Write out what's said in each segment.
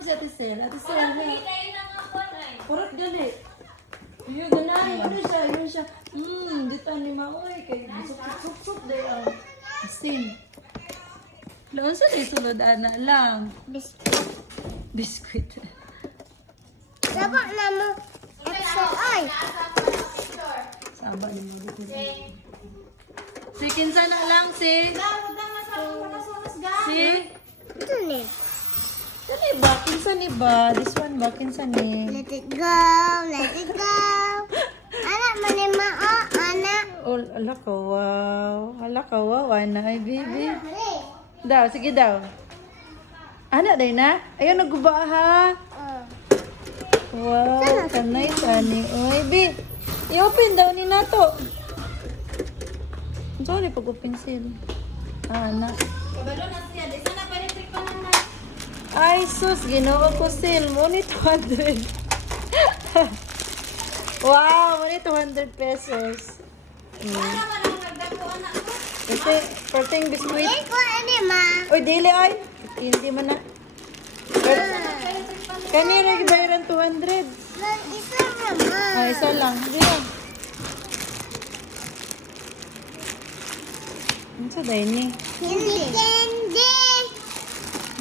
si Ate Sel. Ate Sel, na. Kain na nga po, ay. Kurot gali. Yun, ganahin. Ano siya? Yun siya. Dito ni Maoy. Kaya sup-sup-sup day ang asin. Laon sa day sulod, ana lang. Biskuit. Dapat na mo. Excel ay. Saba ni mo dito. Si kinsa na lang si. Si. Ito ni. Dali ba? Kinsa ni ba? This one ba? Kinsa ni? Let it go. Let it go. Anak manima o. Anak. Oh, ala ka, wow. Ala ka, wow. Ana, ay, baby. Mali. Daw, sige daw. Ana, day na? Ayaw, naguba ha. Oh. Wow, kanay kani. Oy, bi. I-open daw ni nato. Sorry, pag-pencil. Ana. Kabalo na siya. Di sana pa rin trick pa na. Ay, sus, ginoo ko sil. Muni 200. Wow, muni 200 pesos. Para man ang nagdako anak ko. Ito, perting biskuit. Hindi ko ani ma. Oy, dili ay. Hindi man na. Kanina gibayaran 200. Isa naman. Ah, isa lang. Hindi lang. Ano sa dahil ni? Hindi candy.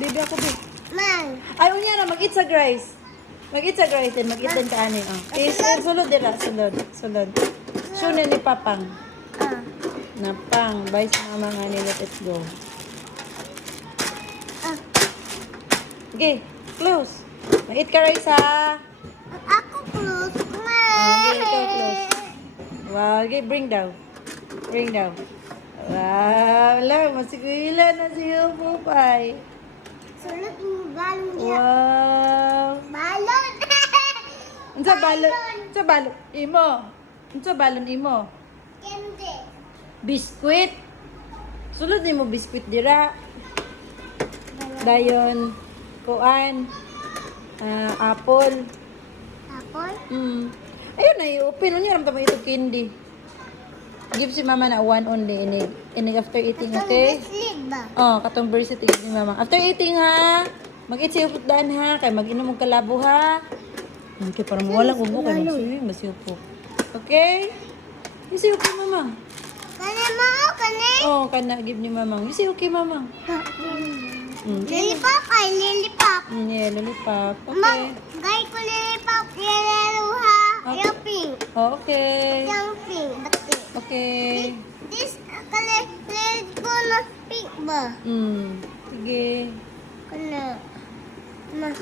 Baby ako, baby. Mang. Ay, unya na, mag-eat sa rice. Mag-eat sa rice din, mag-eat din ka ani. Oh. Sulod dira, sulod. Sulod. Show na ni Papang. Ah. Napang, bye sa mama nga ni, let it go. Ah. Okay, close. Mag-eat ka rice ha. Ako close. Okay, ikaw close. Wow, okay, bring down. Bring down. Wow, lang, masigwila na si Pupay. Sulit yung balon niya. Wow. Balon. Unsa balon? Unsa balon imo? Unsa balon imo? Candy. Biskuit. Sulod nimo biskuit dira. Dayon kuan. Apple. Apple. Ayun na, i-open niya ramdam ito candy. Give si mama na one only inig after eating, okay? Sleep ba? Oh, katong bracelet give ni mama. After eating ha. Mag-eat sa updan ha, kay mag-inom og kalabo ha. Okay, para mawalang ubo kay mag-swimming masiupo. Okay? Isi okay mama. Kani mo o kani? Oh, kana give ni mama. Isi okay mama. Lilipop ay lilipop. Yeah, lollipop. Mag, Okay. gay ko lilipop. Yellow ha. Ayaw pink. Oh, okay. Yung pink. Dati. Okay. This kali ko na pink ba? Sige. Kana. Mas